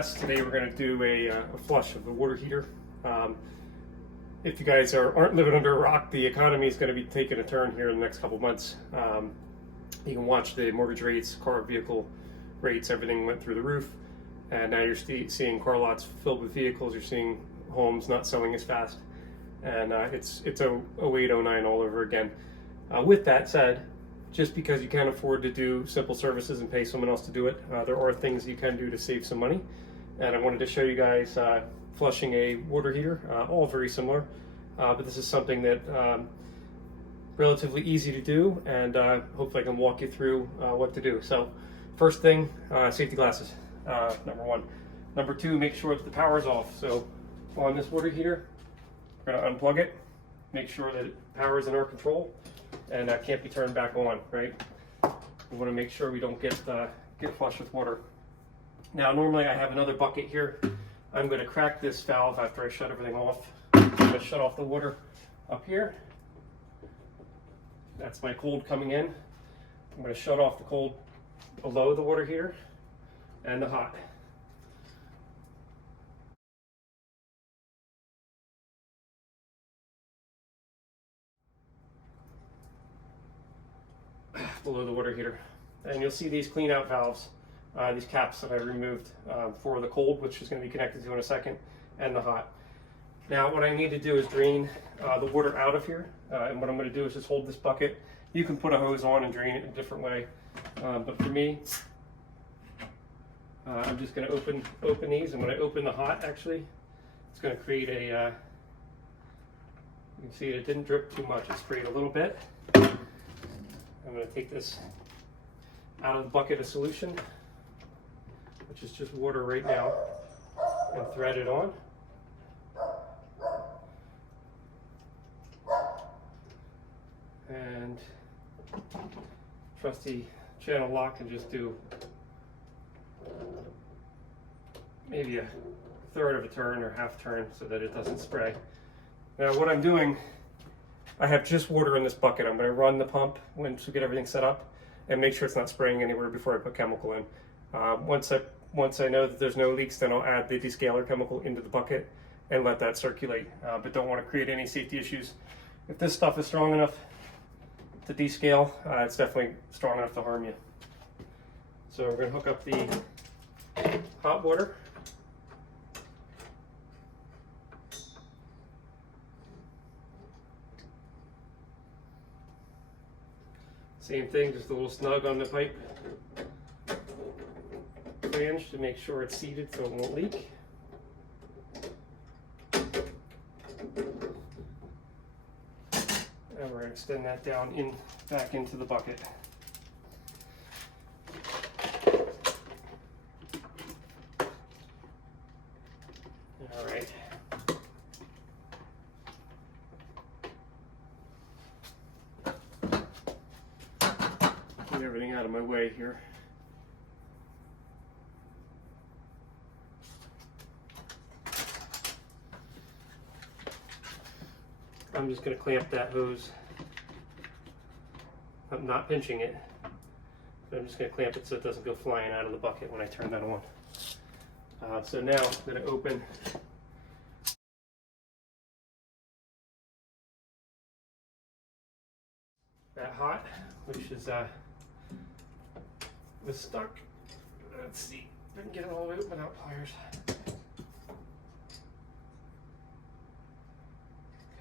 mess. Today we're going to do a flush of the water heater. If you guys aren't living under a rock, the economy is going to be taking a turn here in the next couple months. You can watch the mortgage rates, car vehicle rates, everything went through the roof. And now you're seeing car lots filled with vehicles. You're seeing homes not selling as fast. And it's 08, 09 all over again. With that said, just because you can't afford to do simple services and pay someone else to do it, there are things you can do to save some money. And I wanted to show you guys flushing a water heater, all very similar, but this is something that relatively easy to do, and hopefully I can walk you through what to do. So first thing, safety glasses, number one. Number two, make sure that the power is off. So on this water heater, we're going to unplug it, make sure that power is in our control and can't be turned back on, right? We want to make sure we don't get flushed with water. Now, normally I have another bucket here. I'm going to crack this valve after I shut everything off. I'm going to shut off the water up here. That's my cold coming in. I'm going to shut off the cold below the water heater and the hot. Below the water heater. And you'll see these clean out valves, these caps that I removed for the cold, which is going to be connected to in a second, and the hot. Now what I need to do is drain the water out of here, and what I'm going to do is just hold this bucket. You can put a hose on and drain it in a different way, but for me, I'm just going to open these, and when I open the hot, actually, it's going to create a, you can see it didn't drip too much, it sprayed a little bit. I'm going to take this out of the bucket of solution, which is just water right now, and thread it on. And trusty channel lock, and just do maybe a third of a turn or half turn so that it doesn't spray. Now what I'm doing, I have just water in this bucket. I'm going to run the pump once we get everything set up and make sure it's not spraying anywhere before I put chemical in. Once I know that there's no leaks, then I'll add the descaler chemical into the bucket and let that circulate, but don't want to create any safety issues. If this stuff is strong enough to descale, it's definitely strong enough to harm you. So we're going to hook up the hot water. Same thing, just a little snug on the pipe flange to make sure it's seated so it won't leak. And we're going to extend that down back into the bucket. All right. Get everything out of my way here. I'm just going to clamp that hose. I'm not pinching it, but I'm just going to clamp it so it doesn't go flying out of the bucket when I turn that on. So now I'm going to open that hot, which is was stuck. Let's see, if I can get it all the way open without pliers.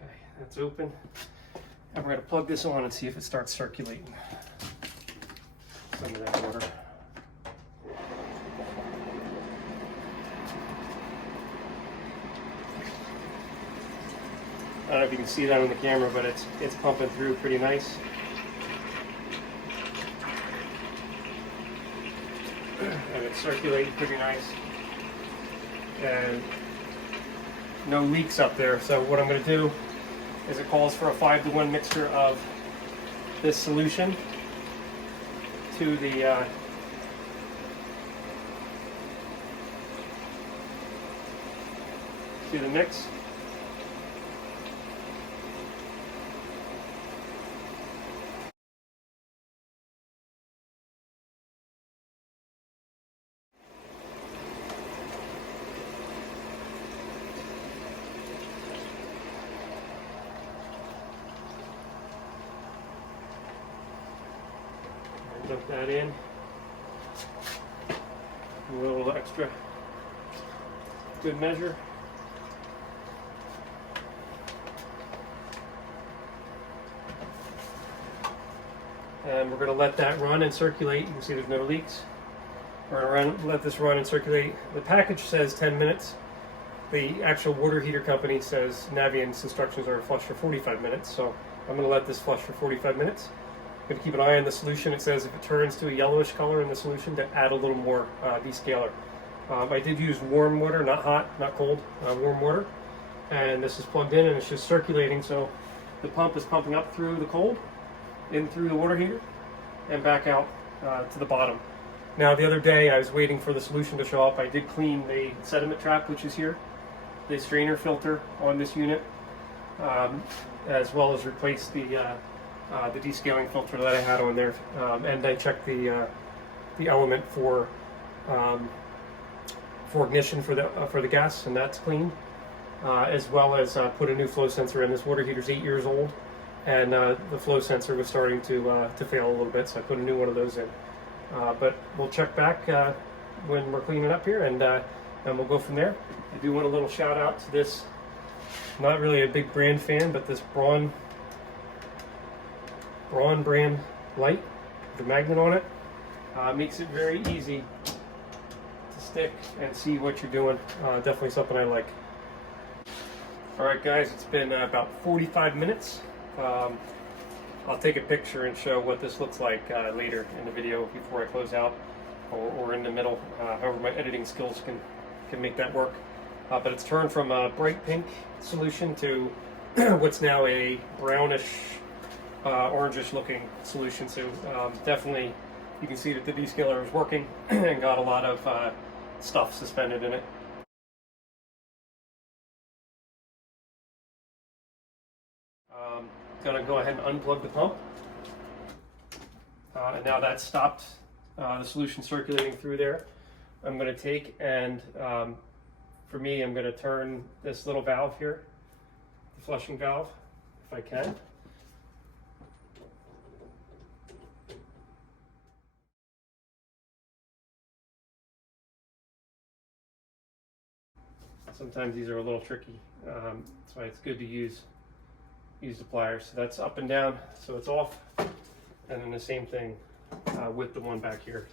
Okay, that's open. And we're going to plug this on and see if it starts circulating some of that water. I don't know if you can see that on the camera, but it's pumping through pretty nice. And it's circulating pretty nice. And no leaks up there. So what I'm going to do is it calls for a 5-to-1 mixture of this solution to the mix. Dump that in. A little extra good measure. And we're going to let that run and circulate. You can see there's no leaks. We're going to let this run and circulate. The package says 10 minutes. The actual water heater company says Navien's instructions are to flush for 45 minutes. So I'm going to let this flush for 45 minutes. I'm going to keep an eye on the solution. It says if it turns to a yellowish color in the solution, to add a little more descaler. I did use warm water, not hot, not cold, warm water. And this is plugged in and it's just circulating. So the pump is pumping up through the cold, in through the water heater, and back out to the bottom. Now the other day I was waiting for the solution to show up. I did clean the sediment trap, which is here, the strainer filter on this unit, as well as replace the descaling filter that I had on there, and I checked the element for ignition for the gas, and that's clean, as well as put a new flow sensor in. This water heater's 8 years old, and the flow sensor was starting to fail a little bit, so I put a new one of those in. But we'll check back when we're cleaning up here, and we'll go from there. I do want a little shout out to this, not really a big brand fan, but this Braun brand light, the magnet on it, makes it very easy to stick and see what you're doing. Definitely something I like. Alright guys, it's been about 45 minutes. I'll take a picture and show what this looks like later in the video before I close out, or in the middle, however my editing skills can make that work. But it's turned from a bright pink solution to what's now a brownish, orangish looking solution. So definitely you can see that the descaler is working and got a lot of stuff suspended in it. Gonna go ahead and unplug the pump, and now that's stopped the solution circulating through there. I'm going to take and for me, I'm going to turn this little valve here, the flushing valve, if I can. Sometimes these are a little tricky, that's why it's good to use the pliers. So that's up and down, so it's off, and then the same thing with the one back here.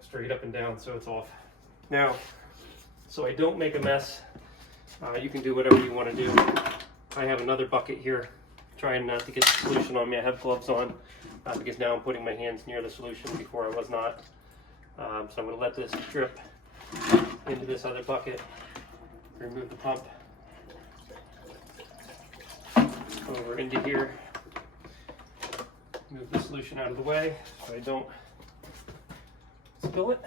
Straight up and down, so it's off. Now, so I don't make a mess, you can do whatever you want to do. I have another bucket here, trying not to get the solution on me. I have gloves on because now I'm putting my hands near the solution, before I was not. So I'm going to let this drip into this other bucket, remove the pump, over into here, move the solution out of the way so I don't spill it,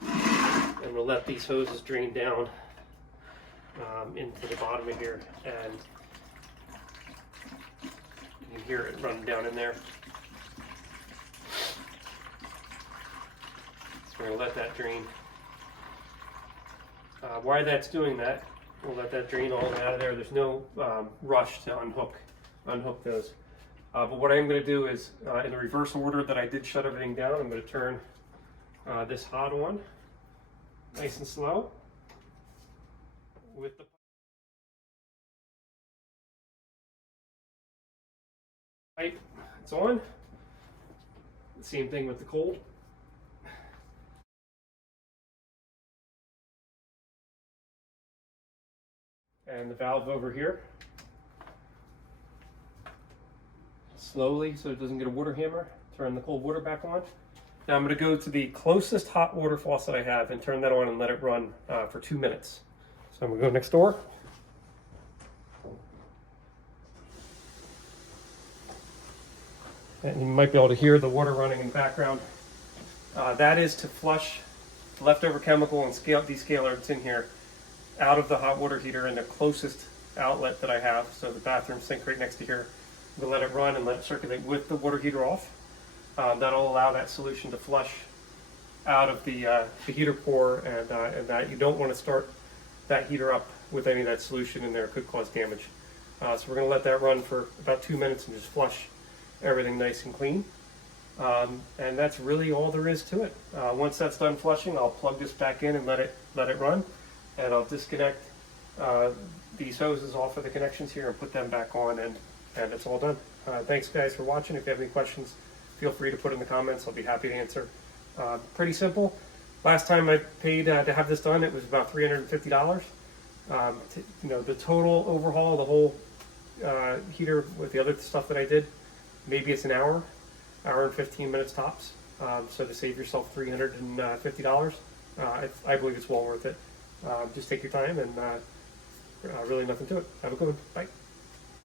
and we'll let these hoses drain down into the bottom of here, and you can hear it running down in there. So we're going to let that drain. While that's doing that, we'll let that drain all out of there. There's no rush to unhook those. But what I'm going to do is, in the reverse order that I did shut everything down, I'm going to turn this hot on, nice and slow, with the pipe. It's on. Same thing with the cold. And the valve over here. Slowly, so it doesn't get a water hammer. Turn the cold water back on. Now I'm going to go to the closest hot water faucet I have and turn that on and let it run for 2 minutes. So I'm going to go next door. And you might be able to hear the water running in the background. That is to flush the leftover chemical and descaler that's in here out of the hot water heater in the closest outlet that I have. So the bathroom sink right next to here. We'll let it run and let it circulate with the water heater off. That'll allow that solution to flush out of the heater core, and that you don't want to start that heater up with any of that solution in there. It could cause damage. So we're going to let that run for about 2 minutes and just flush everything nice and clean. And that's really all there is to it. Once that's done flushing, I'll plug this back in and let it run, and I'll disconnect these hoses off of the connections here and put them back on, and it's all done. Thanks guys for watching. If you have any questions, feel free to put in the comments. I'll be happy to answer. Pretty simple. Last time I paid to have this done, it was about $350. The total overhaul, the whole heater with the other stuff that I did, maybe it's an hour and 15 minutes tops. So to save yourself $350, I believe it's well worth it. Just take your time, and really nothing to it. Have a good one. Bye.